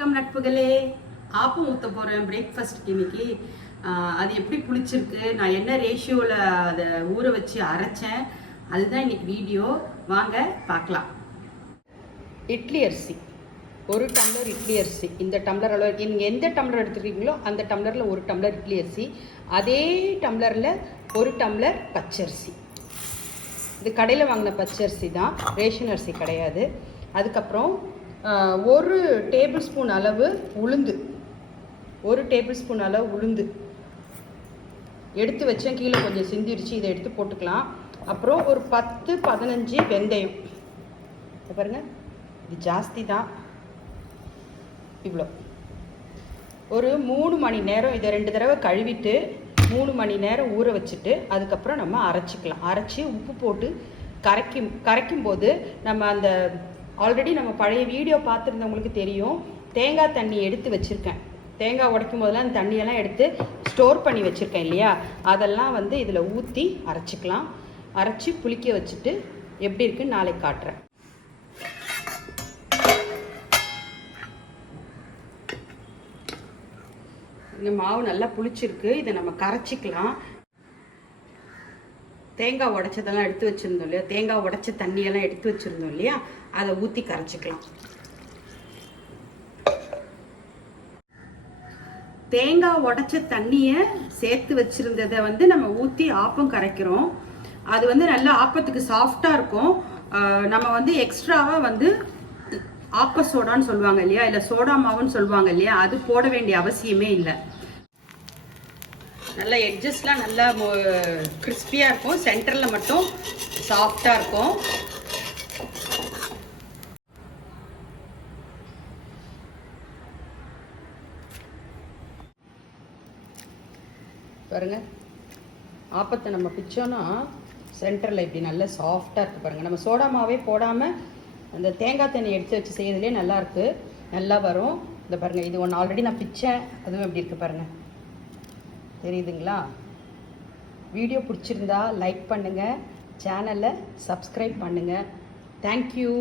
வணக்கம் நட்புகளே. ஆப்பம் ஊற்ற போகிறேன் பிரேக்ஃபாஸ்ட்டுக்கு இன்னைக்கு. அது எப்படி புளிச்சிருக்கு, நான் என்ன ரேஷியோவில் அதை ஊற வச்சு அரைச்சேன், அதுதான் இன்னைக்கு வீடியோ. வாங்க பார்க்கலாம். இட்லி அரிசி, 1 டம்ளர் இட்லி அரிசி. இந்த டம்ளர் அளவு நீங்கள் எந்த டம்ளர் எடுத்துருக்கீங்களோ அந்த டம்ளரில் 1 டம்ளர் இட்லி அரிசி. அதே டம்ளரில் 1 டம்ளர் பச்சரிசி. இது கடையில் வாங்கின பச்சரிசி தான், ரேஷன் அரிசி கிடையாது. அதுக்கப்புறம் 1 டேபிள் ஸ்பூன் அளவு உளுந்து, 1 டேபிள் ஸ்பூன் அளவு உளுந்து எடுத்து வச்சேன். கீழே கொஞ்சம் சிந்திடுச்சு, இதை எடுத்து போட்டுக்கலாம். அப்புறம் ஒரு 10-15 வெந்தயம். பாருங்கள், இது ஜாஸ்தி தான். இவ்வளோ ஒரு 3 மணி நேரம் இதை 2 தடவை கழுவிட்டு 3 மணி நேரம் ஊற வச்சுட்டு அதுக்கப்புறம் நம்ம அரைச்சிக்கலாம். அரைச்சி உப்பு போட்டு கரைக்கும் போது நம்ம அந்த ஆல்ரெடி நம்ம பழைய வீடியோ பார்த்துருந்தவங்களுக்கு தெரியும், தேங்காய் தண்ணி எடுத்து வச்சுருக்கேன். தேங்காய் உடைக்கும் போதெல்லாம் அந்த தண்ணியெல்லாம் எடுத்து ஸ்டோர் பண்ணி வச்சுருக்கேன் இல்லையா, அதெல்லாம் வந்து இதில் ஊற்றி அரைச்சிக்கலாம். அரைச்சி புளிக்க வச்சுட்டு எப்படி இருக்குன்னு நாளைக்கு காட்டுறேன். இந்த மாவு நல்லா புளிச்சிருக்கு, இதை நம்ம கரைச்சிக்கலாம். தேங்காய் உடைச்சதெல்லாம் எடுத்து வச்சுருந்தோம் இல்லையா, தேங்காய் உடைச்ச தண்ணியெல்லாம் எடுத்து வச்சுருந்தோம் இல்லையா, அதை ஊற்றி கரைச்சிக்கலாம். தேங்காய் உடைச்ச தண்ணியை சேர்த்து வச்சுருந்ததை வந்து நம்ம ஊற்றி ஆப்பம் கரைக்கிறோம். அது வந்து நல்லா ஆப்பத்துக்கு சாஃப்டாக இருக்கும். நம்ம வந்து எக்ஸ்ட்ராவாக வந்து ஆப்ப சோடான்னு சொல்லுவாங்க இல்லையா, இல்லை சோடா மாவுன்னு சொல்லுவாங்க இல்லையா, அது போட வேண்டிய அவசியமே இல்லை. நல்லா எட்ஜஸ்லாம் நல்லா கிறிஸ்பியாக இருக்கும், சென்டரில் மட்டும் சாஃப்டாக இருக்கும். பாருங்க, ஆப்பத்தை நம்ம பிச்சோன்னா சென்டரில் இப்படி நல்லா சாஃப்டாக இருக்குது. பாருங்கள், நம்ம சோடா மாவே போடாமல் அந்த தேங்காய் தண்ணி எடுத்து வச்சு செய்யறதுலேயே நல்லாயிருக்கு, நல்லா வரும். இந்த பாருங்கள், இது ஒன்று ஆல்ரெடி நான் பிச்சேன், அதுவும் எப்படி இருக்குது பாருங்கள், தெரியுதுங்களா? வீடியோ பிடிச்சிருந்தா லைக் பண்ணுங்கள், சேனலை சப்ஸ்கிரைப் பண்ணுங்கள். தேங்க்யூ.